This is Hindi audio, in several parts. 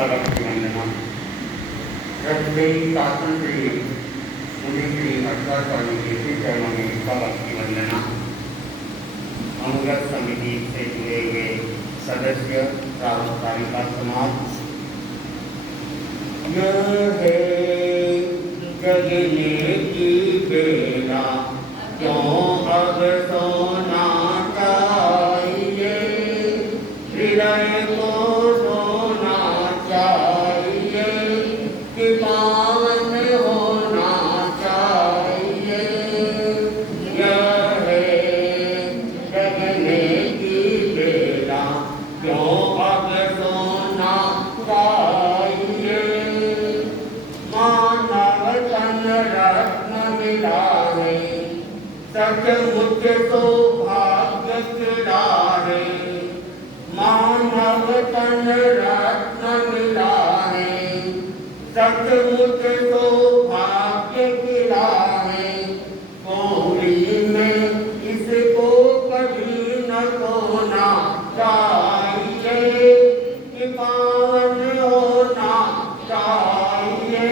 भक्ति वंदना रजदेवी शासन श्री मुनि श्री अठवा स्वामी के श्री चरणों में भक्ति वंदना। अनुगत समिति से जुड़े हुए सदस्य प्रावधानिका समाज यह है जगने की बेला क्यों अब सोना चाहिए, हृदय को सोना चाहिए कि पावन होना चाहिए। यह है जगने की बेला क्यों अब सोना चाहिए। मानव तन रत्न मिला है, सचमुच सौभाग्य खिला है। मानव तन रत्न मिला है, सचमुच सौभाग्य खिला है। कोड़ी में इसको कभी न खोना चाहिए कि पावन होना चाहिए।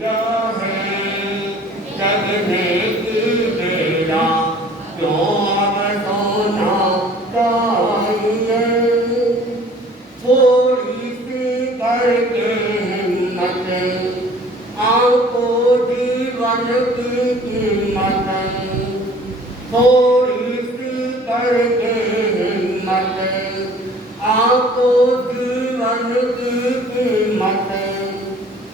यह है जगने की बेला क्यों अब सोना चाहिए। थोड़ी सी करके हिम्मत आपको जीवन की कीमत, थोड़ी सी करके हिम्मत आपको जीवन की कीमत।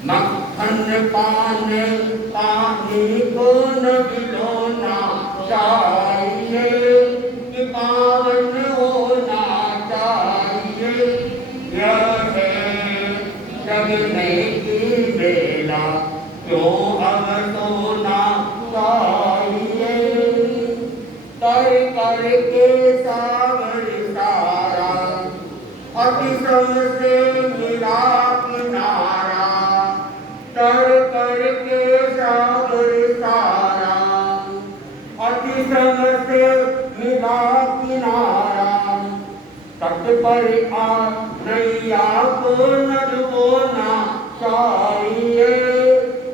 मक्खन पाने पानी को न गिलोना चाहिए कि पावन होना चाहिए। यह है जगने की बेला क्यों अब सोना चाहिए। कर कर के सागर सारा अतिश्रम से मिला किनारा, कर कर के सागर सारा अतिश्रम से मिला किनारा। तट पर आ नैया को न डुबोना चाहिए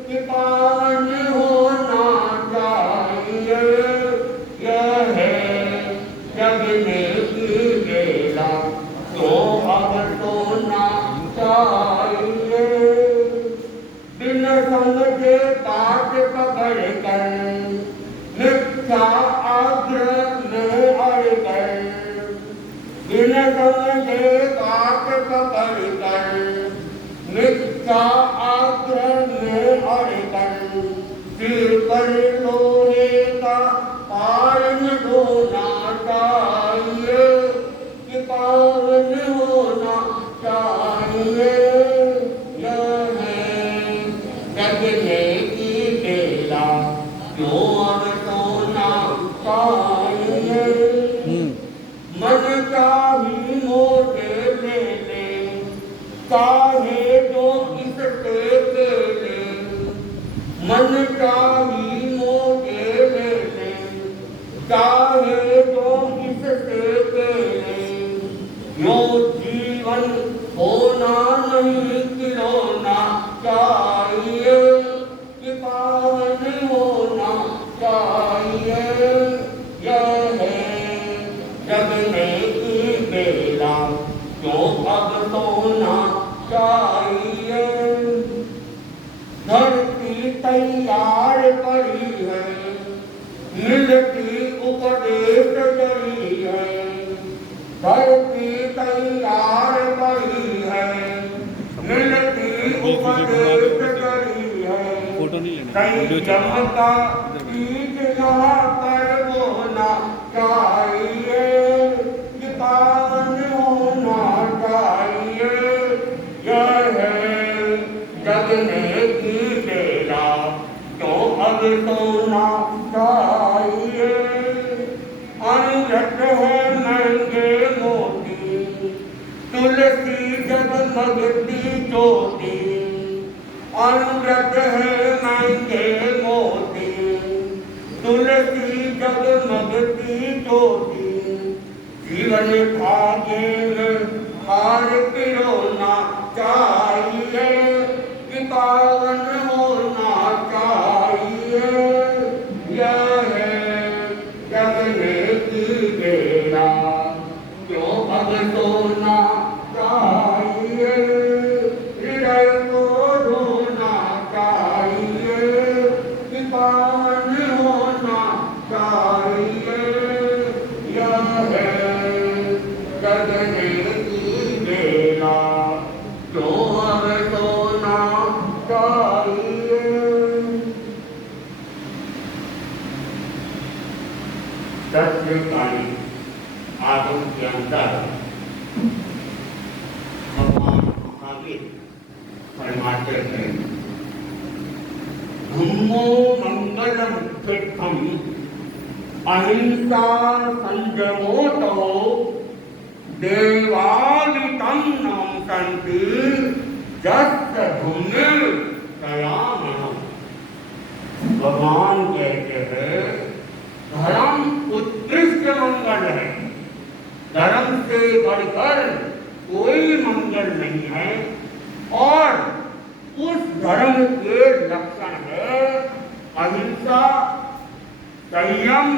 कि पावन होना चाहिए। यह है जगने की बेला क्यों अब सोना चाहिए। बिन समझे बात पकड़ कर मिथ्या आग्रह में अड़ कर, बिन समझे बात पकड़ कर मिथ्या आग्रह में अड़ कर। सिर पर लोहे का पारण होना चाहिए कि पावन होना चाहिए। यह है जगने की बेला क्यों अब सोना चाहिए। मन चाही मोटे ले ले, चाहे जो इससे ले ले। मन चाही मोटे ले ले, चाहे जो इससे ले ले। यो जीवन होना नहीं खिलौना चाहिए कि पावन होना चाहिए। यह है जगने की बेला क्यों अब सोना चाहिए। धरती तैयार पड़ी है, मिलती उपदेश जरी है। धरती तैयार पड़ी है, मिलती उपदेश जरी है। संयम का बीज यहाँ पर बोना चाहिए कि पावन होना चाहिए। यह है जगने की बेला क्यों अब सोना चाहिए। अनुरत है महंगे मोती, तुलसी जगमगती ज्योति। अनुरत है महंगे मोती, तुलसी जगमगती ज्योति। जीवन भाग्य में हार पिरोना चाहिए। जगदेव की बेला, जो अब सोना चाहिए। दशकाली आगम के अंदर भगवान महावीर फरमाते हैं, धम्मो मंगलम सिद्धम अहिंसा संयमोतो देवालितं नाम संति जस्य धुम्मिल दयामनः। भगवान कहते हैं धर्म उत्कृष्ट मंगल है, धर्म से बढ़कर कोई मंगल नहीं है, और उस धर्म के लक्षण है अहिंसा, संयम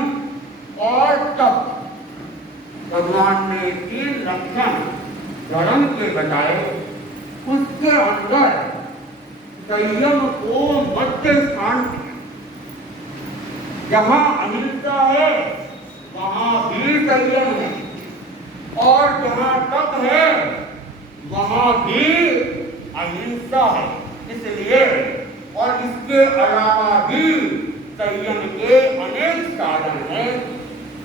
और तप। भगवान ने 3 लक्षण धर्म के बताए। उसके अंदर संयम को मध्य स्थान दिया। जहाँ अहिंसा है वहाँ भी संयम है, और जहाँ तप है वहाँ भी अहिंसा है। इसलिए और इसके अलावा भी संयम के अनेक साधन हैं,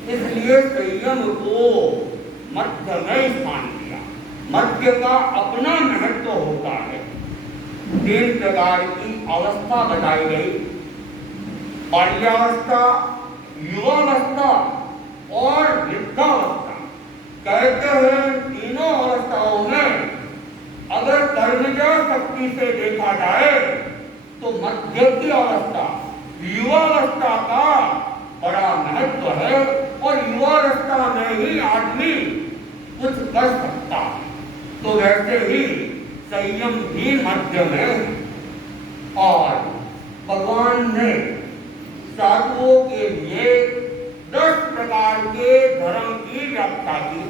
इसलिए संयम को मध्य में स्थान दिया। मध्य का अपना महत्व होता है। 3 प्रकार की अवस्था बताई गई, बाल्यावस्था, युवावस्था और वृद्धावस्था। कहते हैं तीनों अवस्थाओं में अगर कर्मजा शक्ति से देखा जाए तो मध्य की अवस्था, युवावस्था का बड़ा महत्व है, और युवावस्था में ही आदमी कुछ कर सकता है। तो वैसे ही संयम भी मध्य में है। और भगवान ने साधुओं के लिए 10 प्रकार के धर्म की व्याख्या की।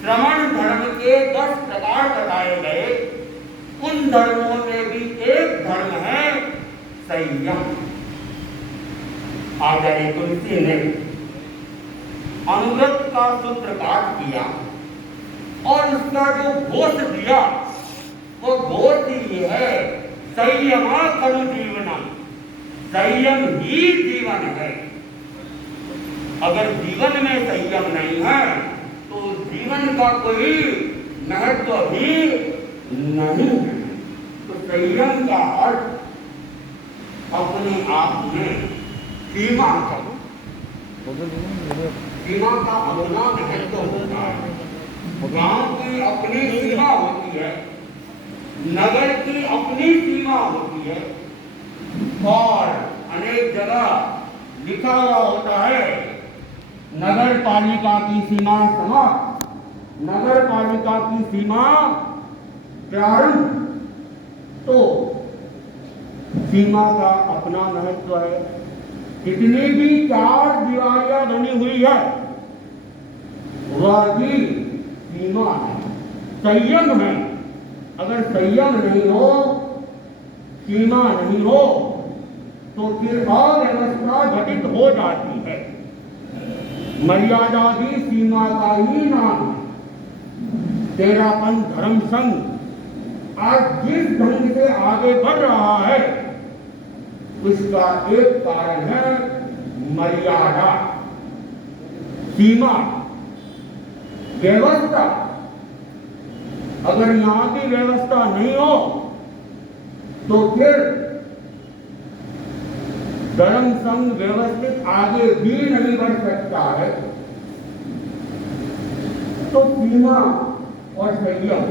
श्रवण धर्म के 10 प्रकार बताए गए। उन धर्मों में भी एक धर्म है संयम। आचार्य तुलसी ने अनुव्रत का सूत्रपाठ किया, और उसका जो घोष दिया वो घोष ही है संयमा खलु जीवनम। संयम ही जीवन है। अगर जीवन में संयम नहीं है तो जीवन का कोई महत्व भी नहीं है। तो संयम का अर्थ अपने आप में सीमा का अपना महत्व होता है। गांव की अपनी सीमा होती है, नगर की अपनी सीमा होती है, और अनेक जगह लिखा हुआ होता है नगर पालिका की सीमा समाप्त, नगर पालिका की सीमा प्रारंभ। तो सीमा का अपना महत्व है। जितनी भी 4 दीवारियां बनी हुई है वह भी सीमा है, संयम है। अगर संयम नहीं हो, सीमा नहीं हो, तो फिर अव्यवस्था घटित हो जाती है। मर्यादा भी सीमा का ही नाम है। तेरापन धर्म संघ आज जिस ढंग से आगे बढ़ रहा है उसका एक कारण है मर्यादा, सीमा, व्यवस्था। अगर यहाँ की व्यवस्था नहीं हो तो फिर धर्म संघ व्यवस्थित आगे भी नहीं बढ़ सकता है। तो सीमा और संयम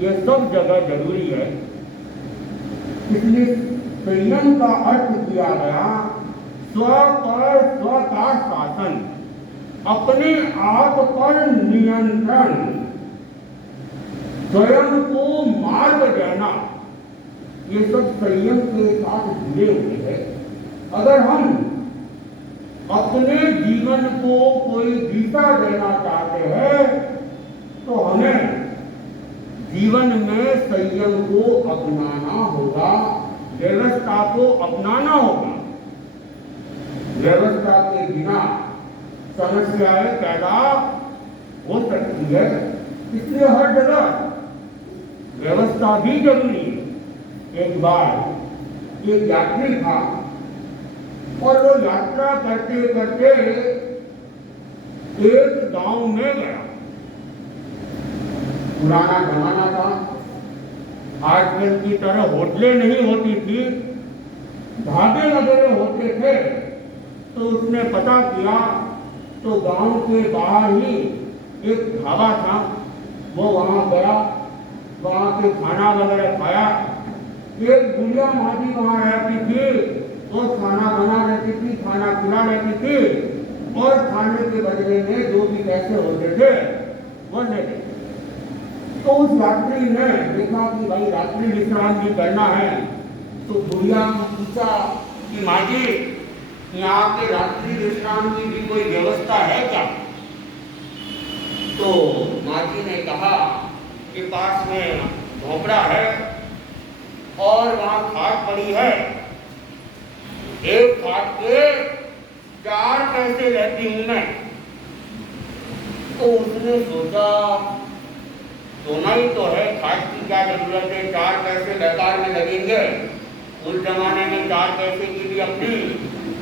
ये सब जगह जरूरी है। इसलिए संयम का अर्थ किया गया स्व पर स्व का शासन, अपने आप पर नियंत्रण, स्वयं को मार्ग देना। ये सब संयम के साथ जुड़े हुए हैं। अगर हम अपने जीवन को कोई दिशा देना चाहते हैं तो हमें जीवन में संयम को अपनाना होगा, व्यवस्था को अपनाना होगा। व्यवस्था के बिना समस्याएं पैदा हो सकती है, इसलिए हर जगह व्यवस्था भी जरूरी है। एक बार एक यात्री था और वो यात्रा करते करते एक गांव में गया। पुराना जमाना था, आजकल की तरह होटलें नहीं होती थी, ढाबे वगैरह होते थे। तो उसने पता किया तो गांव के बाहर ही एक ढाबा था, वो वहां गया, वहां के खाना वगैरह खाया। एक बुढ़िया माजी वहां रहती थी, वो खाना बना रहती थी, खाना खिला रहती थी और खाने के बदले में जो भी पैसे होते थे वो लेते। तो उस यात्री ने देखा कि भाई रात्रि विश्राम भी करना है, तो बुढ़िया पूछा कि माजी यहाँ के रात्रि विश्राम की भी कोई व्यवस्था है क्या? तो माजी ने कहा कि पास में झोपड़ा है और वहां खाट पड़ी है, एक खाट के 4 पैसे लेती हूं मैं। तो उसने सोचा सोना ही तो है, खाट की क्या जरूरत है, 4 पैसे बेकार में लगेंगे। उस जमाने में 4 पैसे की भी अपनी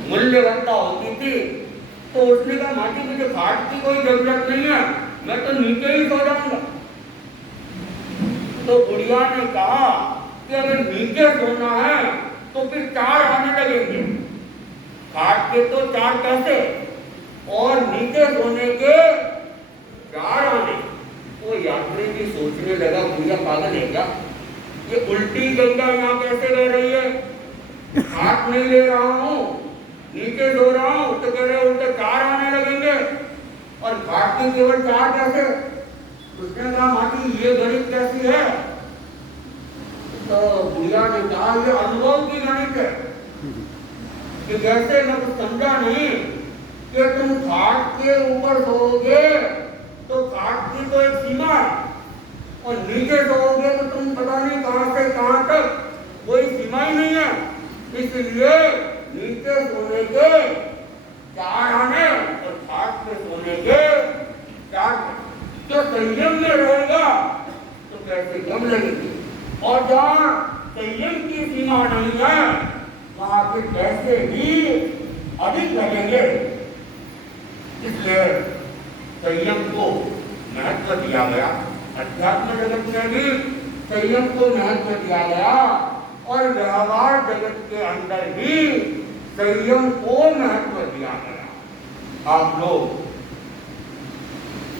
मूल्यवत्ता होती थी। तो उसने कहा माटी मुझे खाट की कोई जरूरत नहीं है, मैं तो नीचे ही सो जाऊंगा। तो बुढ़िया ने कहा कि अगर नीचे सोना है तो फिर 4 आने लगेंगे, खाट के तो 4 पैसे और नीचे सोने के 4 आने। वो यात्री भी सोचने लगा बुढ़िया पागल है क्या, ये उल्टी गंगा यहाँ कैसे बह रही है, खाट नहीं ले रहा हूँ, नीचे सो रहा हूँ, तो कह रहे उल्टे 4 आने लगेंगे और खाट के केवल 4 पैसे। उसने कहा माटी ये गणित कैसी है? तो बुढ़िया ने कहा ये अनुभव की गणित है कि कैसे, मैं कुछ समझा नहीं कि तुम खाट के ऊपर सोओगे तो खाट की तो एक सीमा है और नीचे सोओगे तो तुम पता नहीं कहां से कहां तक, कोई सीमा ही नहीं है। इसलिए नीचे सोने के 4 आने और खाट में सोने के 4। जो संयम में रहेगा तो कैसे कम लगेगी, और जहाँ संयम की सीमा नहीं है वहां के पैसे भी अधिक लगेंगे। इसलिए संयम को महत्व दिया गया, अध्यात्म जगत में भी संयम को महत्व दिया गया और व्यवहार जगत के अंदर भी संयम को महत्व दिया गया। आप लोग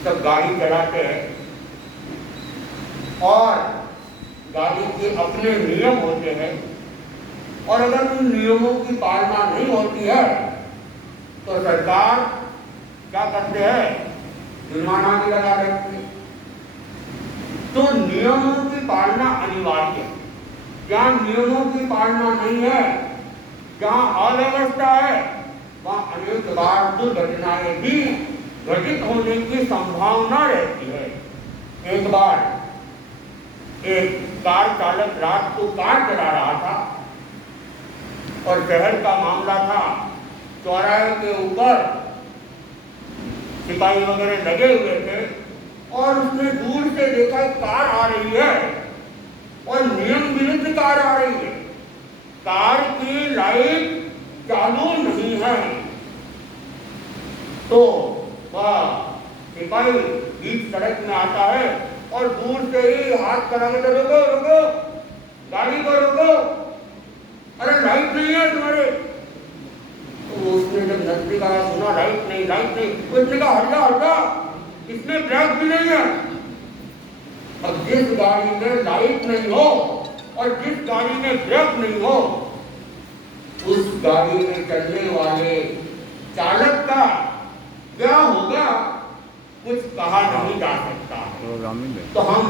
सब गाड़ी चलाते हैं और गाड़ी के अपने नियम होते हैं, और अगर उन नियमों की पालना नहीं होती है तो सरकार क्या करते हैं, जुर्माना भी लगा देती है। तो नियमों की पालना अनिवार्य है। जहाँ नियमों की पालना नहीं है, जहाँ अव्यवस्था है, वहाँ अनेक बार दुर्घटनाएं भी घटित होने की संभावना रहती है। एक बार एक कार चालक रात को कार चला रहा था और शहर का मामला था, चौराहे के ऊपर सिपाही वगैरह लगे हुए थे और उसने दूर से देखा एक कार आ रही है और नियम विरुद्ध कार आ रही है, कार की लाइट चालू नहीं है। तो वह सिपाही बीच सड़क में आता है और दूर से ही हाथ करा के रोको रोको, गाड़ी को रोको, अरे लाइट नहीं है तुम्हारे। तो उसने जब नजदीक आया सुना लाइट नहीं लाइट नहीं, उसने कहा हल्ला हल्ला, इसमें ब्रेक भी नहीं है। अब जिस गाड़ी में लाइट नहीं हो और जिस गाड़ी में ब्रेक नहीं हो, उस गाड़ी में चलने वाले चालक का क्या होगा कुछ कहा नहीं जा सकता। तो हम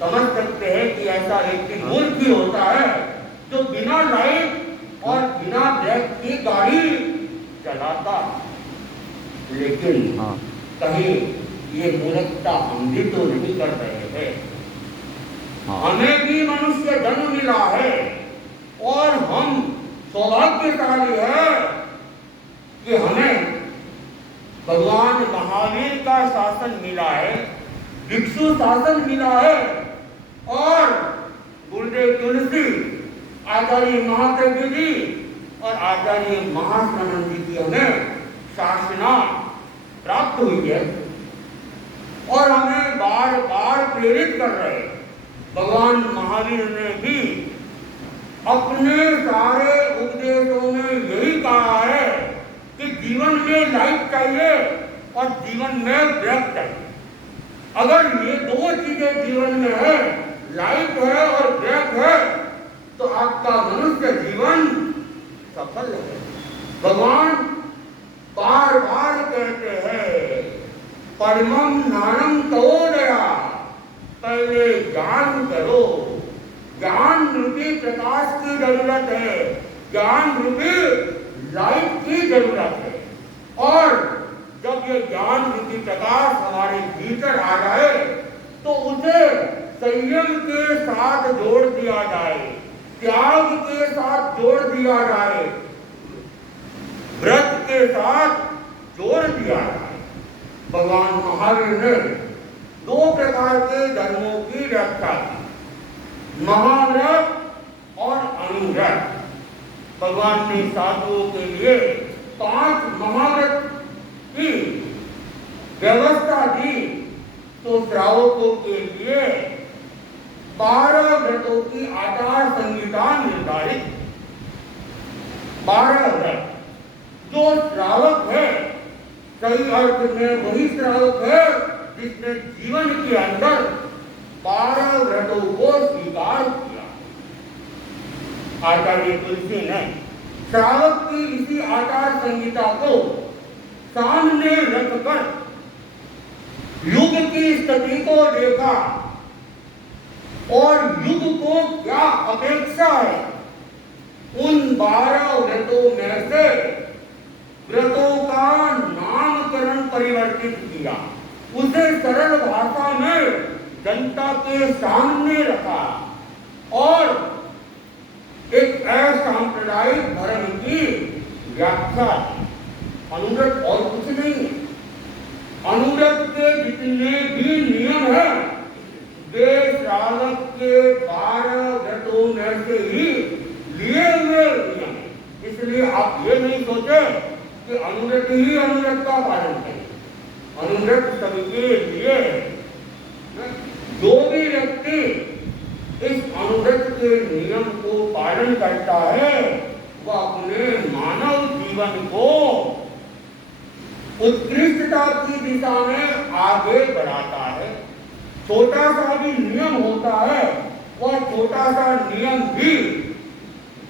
समझ सकते हैं कि ऐसा व्यक्ति मूर्ख भी होता है जो बिना लाइट और बिना ब्रेक की गाड़ी चलाता। लेकिन कहीं ये मूर्खता हम भी तो नहीं कर रहे हैं। हमें भी मनुष्य जन्म मिला है और हम सौभाग्यशाली है कि हमें भगवान महावीर का शासन मिला है, भिक्षु शासन मिला है, और गुरुदेव तुलसी, आचार्य महाप्रभु जी और आचार्य महाश्रमण जी की हमें शासना प्राप्त हुई है और हमें बार बार प्रेरित कर रहे हैं। भगवान महावीर ने भी अपने सारे उपदेशों में यही कहा है कि जीवन में लाइट चाहिए और जीवन में ब्रेक चाहिए। अगर ये दो चीजें जीवन में है, लाइट है और ब्रेक है, तो आपका मनुष्य जीवन सफल है। भगवान बार बार कहते हैं, परमम ज्ञानम तवोदया, पहले ज्ञान करो। ज्ञान रूपी प्रकाश की जरूरत है, ज्ञान रूपी लाइट की जरूरत है। और जब ये ज्ञान रूपी प्रकाश हमारे भीतर आ जाए तो उसे संयम के साथ जोड़ दिया जाए, त्याग के साथ जोड़ दिया जाए, व्रत के साथ जोड़ दिया जाए। भगवान महावीर ने दो प्रकार के धर्मों की व्याख्या की, महाव्रत और अनुव्रत। भगवान ने साधुओं के लिए 5 महाव्रत की व्यवस्था दी, तो श्रावकों के लिए 12 व्रतों की आचार संहिता निर्धारित। 12 व्रत। जो श्रावक है, सही अर्थ में वही श्रावक है जिसने जीवन के अंदर 12 व्रतों को स्वीकार किया। आचार्य तुलसी ने श्रावक की इसी आचार संहिता को सामने रखकर युग की स्थिति को देखा और युग को क्या अपेक्षा है, उन 12 व्रतों में से व्रतों का नामकरण परिवर्तित किया, उसे सरल भाषा में जनता के सामने रखा और एक असांप्रदायिक धर्म की व्याख्या। अनुव्रत और कुछ नहीं। अनुव्रत के जितने भी नियम हैं वे श्रावक के 12 व्रतों में से ही लिए हुए नियम। इसलिए आप ये नहीं सोचे कि अनुव्रत ही अनुव्रत का पालन करें। अनुव्रत सबके लिए। जो भी व्यक्ति इस अनुव्रत के नियम को पालन करता है वह अपने मानव जीवन को उत्कृष्टता की दिशा में आगे बढ़ाता है। छोटा सा भी नियम होता है, वह छोटा सा नियम भी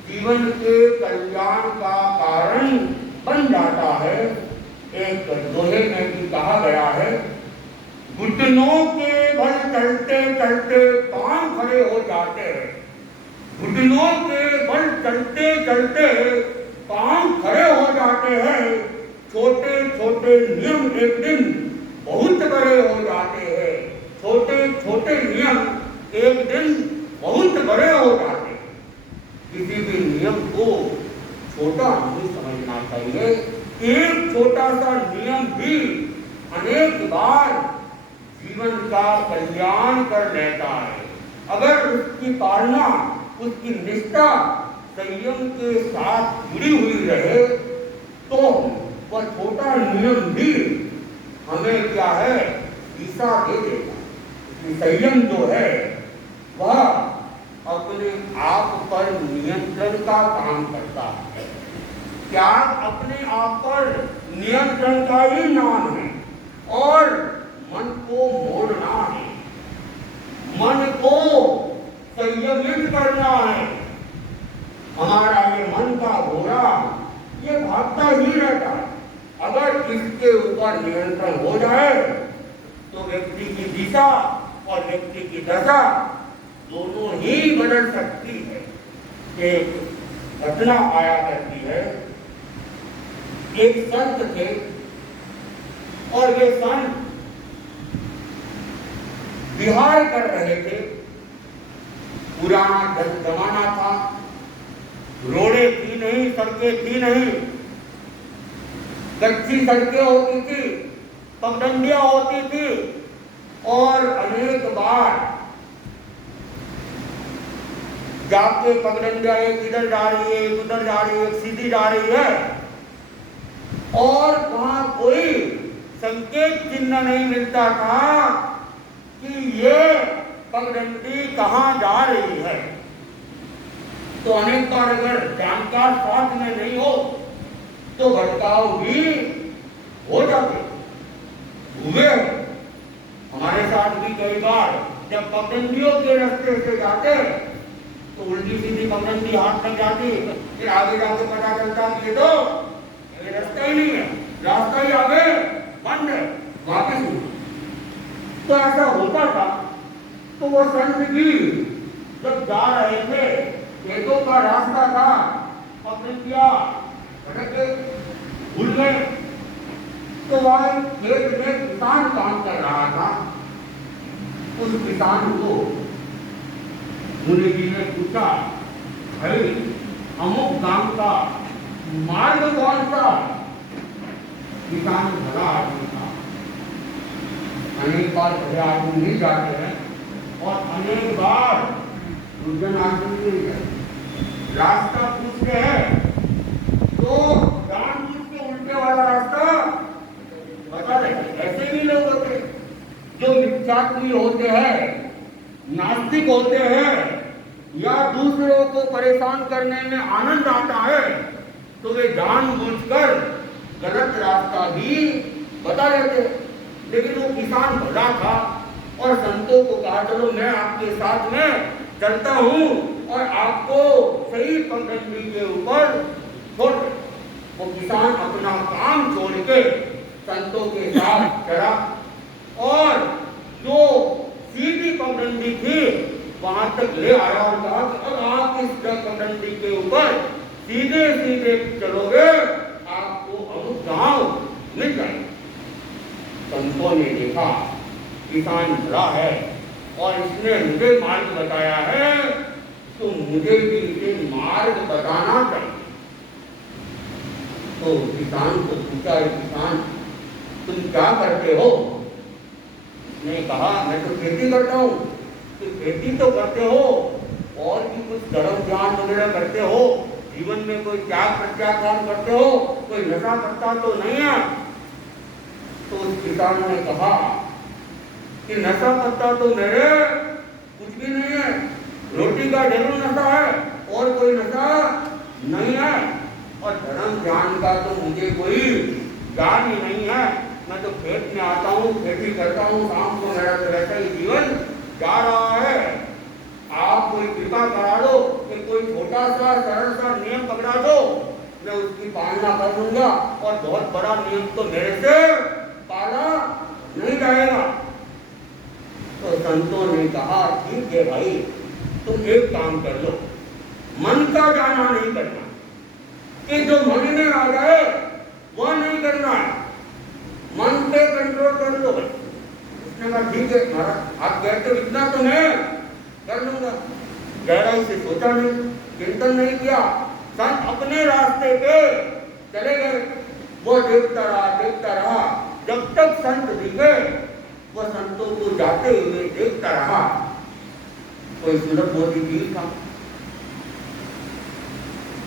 जीवन के कल्याण का कारण बन जाता है। एक दोहे में भी कहा गया है, घुटनों के बल चलते चलते पांव खड़े हो जाते हैं। घुटनों के बल चलते चलते पांव खड़े हो जाते हैं। छोटे छोटे नियम एक दिन बहुत बड़े हो जाते हैं। छोटे छोटे नियम एक दिन बहुत बड़े हो जाते हैं। किसी भी नियम को छोटा नहीं समझना चाहिए। एक छोटा सा नियम भी अनेक बार जीवन का कल्याण कर लेता है। अगर उसकी पालना, उसकी निष्ठा संयम के साथ जुड़ी हुई रहे तो वह छोटा नियम भी हमें क्या है, दिशा दे देगा। संयम जो है वह अपने आप पर नियंत्रण का काम करता है। त्याग अपने आप पर नियंत्रण का ही नाम है और मन को मोड़ना है, मन को संयमित करना है। हमारा ये मन का घोड़ा ये भागता ही रहता है। अगर इसके ऊपर नियंत्रण हो जाए तो व्यक्ति की दिशा और व्यक्ति की दशा दोनों ही बदल सकती है। एक घटना आया करती है। एक संत थे और वे संत विहार कर रहे थे। पुराना जमाना था, रोडें थी नहीं, सड़कें थी नहीं, कच्ची सड़कें होती थी, पगडंडियां होती थी और अनेक बार जाके पगडंडियां एक इधर जा रही है, एक उधर जा रही है, एक सीधी जा रही है और वहां कोई संकेत चिन्ह नहीं मिलता था कि ये पगडंडी कहां जा रही है। तो अनेक बार अगर जानकार साथ में नहीं हो तो भटकाव भी हो जाते हुए। हमारे साथ भी कई बार जब पगडंडियों के रास्ते से जाते तो उल्टी सीधी पगडंडी हाथ में जाती, फिर आगे जाके पता चलता कि ये तो ये रास्ता ही नहीं है, रास्ता ही आगे बंद है, वापस। तो ऐसा होता था। तो वो संत भी जब जा रहे थे, खेतों का रास्ता था, पगडंडियां भटक गए, भूल गए। तो वह खेत में किसान काम कर रहा था। उस किसान को मुनि जी ने पूछा, भाई अमुक गांव का मार्ग कौन सा? किसान भला आदमी था। अनेक बार भले आदमी नहीं जाते हैं और अनेक बार दुर्जन आदमी नहीं जाते। रास्ता पूछते हैं तो जानबूझ के उल्टे वाला रास्ता बता देते। ऐसे भी लोग होते जो मिथ्यात्वी होते हैं, नास्तिक होते हैं, या दूसरों को परेशान करने में आनंद आता है तो वे जानबूझकर गलत रास्ता भी बता देते। लेकिन वो किसान भला था और संतों को कहा, चलो मैं आपके साथ में चलता हूँ और आपको सही पगडंडी के ऊपर छोड़। वो किसान अपना काम छोड़ के संतों के साथ चला और जो सीधी पगडंडी थी वहां तक ले आया और कहा कि अब आप इस पगडंडी के ऊपर सीधे सीधे चलोगे, आपको अमुक गांव मिल जाएगा। संतों ने देखा किसान भला है और इसने मुझे मार्ग बताया है, तो मुझे भी इसे मार्ग बताना चाहिए। तो किसान को पूछा, किसान तुम क्या करते हो? उसने कहा, मैं तो खेती करता हूँ। तो खेती तो करते हो और भी कुछ धर्म ज्ञान वगैरह करते हो, जीवन में कोई त्याग प्रत्याख्यान करते हो, कोई नशा करता तो नहीं है? तो उस किसान ने कहा कि नशा करता तो मेरे कुछ भी नहीं है, रोटी का जरूर नशा है और कोई नशा नहीं है, और धर्म ज्ञान का तो मुझे कोई ज्ञान ही नहीं है। मैं तो खेत में आता हूँ, खेती करता हूँ, शाम को मेरा तो वैसा ही जीवन जा रहा है। आप कोई कृपा करा दो कि कोई छोटा सा सरल सा नियम पकड़ा दो, मैं उसकी पालना कर लूंगा और बहुत बड़ा नियम तो मेरे से पाला नहीं जाएगा। तो संतों ने कहा, ठीक है भाई, तुम एक काम कर लो, मन का जाना नहीं करना, कि जो मन में आ जाए वह नहीं करना है, मन पे कंट्रोल कर लो भाई। उसने कहा, ठीक है महाराज, आप कहते हो इतना तो मैं कर लूंगा। गहराई से सोचा नहीं, चिंतन नहीं किया, संत अपने रास्ते पे चले गए। वो देखता रहा, जब तक संत दिखे वह संतों को जाते हुए देखता रहा। कोई सुलभ मोदी जी था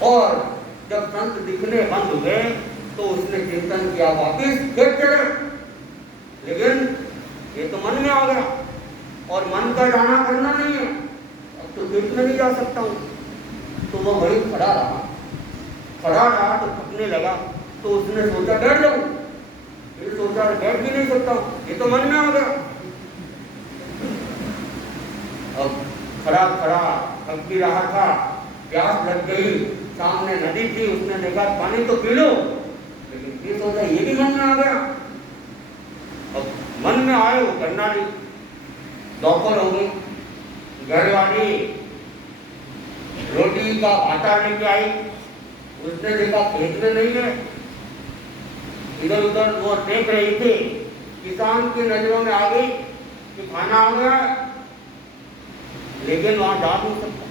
और जब संत दिखने बंद हुए तो उसने चिंतन किया, वापिस फिर चले। लेकिन ये तो मन में आ गया और मन का जाना करना नहीं है, अब तो तीर्थ में नहीं जा सकता हूँ। तो वो वहीं खड़ा रहा तो थकने लगा। तो उसने सोचा बैठ जाऊं, फिर सोचा बैठ भी नहीं सकता हूँ, ये तो मन में आ गया। अब खड़ा थक भी रहा था, प्यास लग गई, सामने नदी थी, उसने देखा पानी तो पी लो, लेकिन फिर सोचा ये भी मन में आ गया। अब मन में आए वो करना नहीं। दोपहर हो गई, घर वाली रोटी का आटा लेके आई, उसने देखा खेत में नहीं है, इधर उधर वो देख रही थी, किसान की नजरों में आ गई कि खाना आ गया, लेकिन वहां जा नहीं सकता।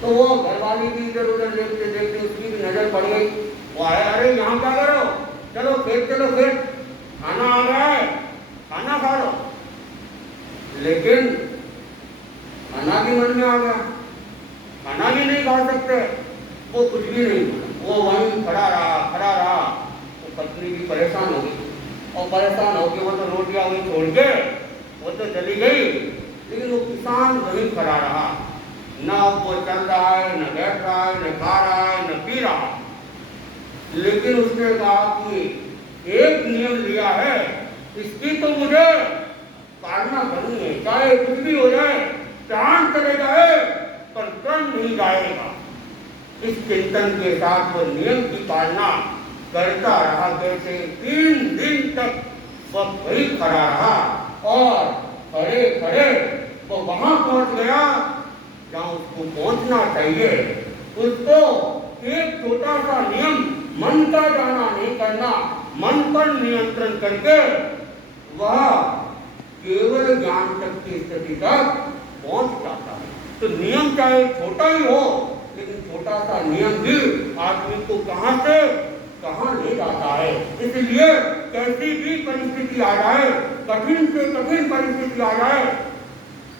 तो वो घरवाली भी इधर उधर देखते देखते उसकी भी नजर पड़ गई। वो आया, अरे यहाँ क्या करो? चलो खेत, खाना आ रहा है, खाना खा लो। लेकिन खाना भी मन में आ गया, खाना भी नहीं खा सकते, वो कुछ भी नहीं, वो वहीं खड़ा रहा। तो पत्नी भी परेशान हो गई, और परेशान होकर वो तो रोटियां वहीं छोड़ के वो तो चली गई, लेकिन वो किसान वहीं खड़ा रहा। न वो चल रहा है, न बैठ रहा है, न खा रहा है, न पी रहा। लेकिन उसने कहा कि एक नियम लिया है, इसकी तो मुझे पालना करनी है, चाहे कुछ भी हो जाए, प्राण चले जाए पर प्रण नहीं जाएगा। इस चिंतन के साथ वो नियम की पालना करता रहा। कैसे 3 दिन तक वह वही खड़ा रहा, और खड़े खड़े वो वहां पहुंच गया जहां उसको पहुंचना चाहिए। उसको एक छोटा सा नियम, मन का जाना नहीं करना, मन पर नियंत्रण करके वह केवल ज्ञान तक की स्थिति तक पहुंच जाता है। तो नियम चाहे छोटा ही हो, लेकिन छोटा सा नियम भी आदमी को कहां से कहां ले जाता है। इसलिए कैसी भी परिस्थिति आ जाए, कठिन से कठिन परिस्थिति आ जाए,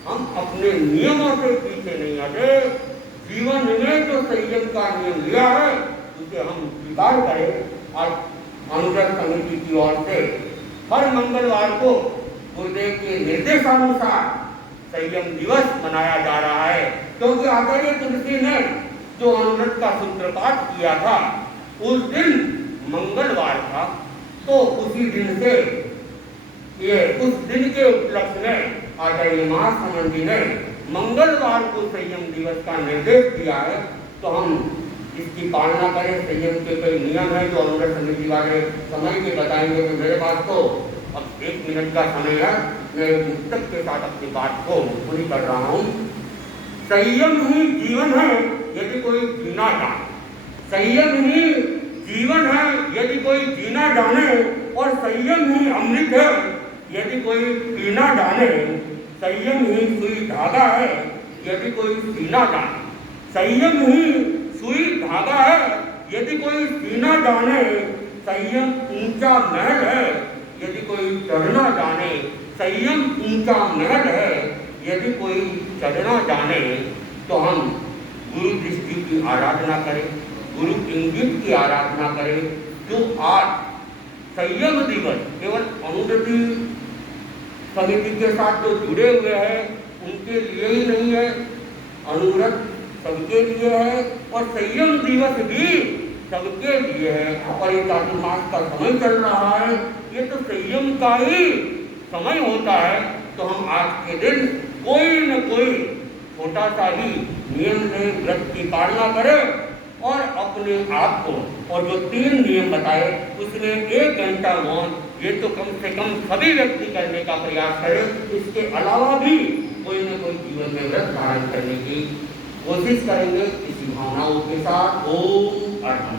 हम अपने नियमों से पीछे नहीं हटे। जीवन में जो संयम का नियम लिया है उसे हम स्वीकार करें। आज अनुग्रह समिति की ओर से हर मंगलवार को गुरुदेव के निर्देशानुसार संयम दिवस मनाया जा रहा है, क्योंकि आचार्य तुलसी ने जो अनुव्रत का सूत्रपाठ किया था उस दिन मंगलवार था। तो उसी दिन से उस दिन के उपलक्ष्य में आचार्य महासमन जी ने मंगलवार को संयम दिवस का निर्देश दिया है। तो हम इसकी पालना करें। संयम के कई नियम है जो अनुग्रह समिति वाले समय के बताएंगे। तो मेरे पास तो अब 1 मिनट का समय है, मैं पुस्तक के साथ अपनी बात को पूरी कर रहा हूँ। संयम ही जीवन है यदि कोई जीना जाने, संयम ही जीवन है यदि कोई जीना जाने, और संयम ही अमृत है यदि कोई पीना जाने। संयम ही सुई धागा है यदि कोई सीना जाने, संयम ही सुई धागा है यदि कोई सीना जाने। संयम ऊंचा महल है यदि कोई चढ़ना जाने, संयम ऊंचा महल है यदि कोई चढ़ना जाने। तो हम गुरु दृष्टि की आराधना करें, गुरु इंगित की आराधना करें। जो आज संयम दिवस केवल अनुगति समिति के साथ जो जुड़े हुए हैं उनके लिए ही नहीं है, अनुव्रत सबके लिए है, और संयम दिवस भी सबके लिए है। और ये चातुर्मास का समय चल रहा है, ये तो संयम का ही समय होता है। तो हम आज के दिन कोई न कोई छोटा सा ही नियम से व्रत की पालना करें, और अपने आप को, और जो 3 नियम बताए उसमें 1 घंटा मौन, ये तो कम से कम सभी व्यक्ति करने का प्रयास करें। इसके अलावा भी कोई न कोई जीवन में व्रत धारण करने की कोशिश करेंगे। इसी भावनाओं के साथ ओम अर्पण।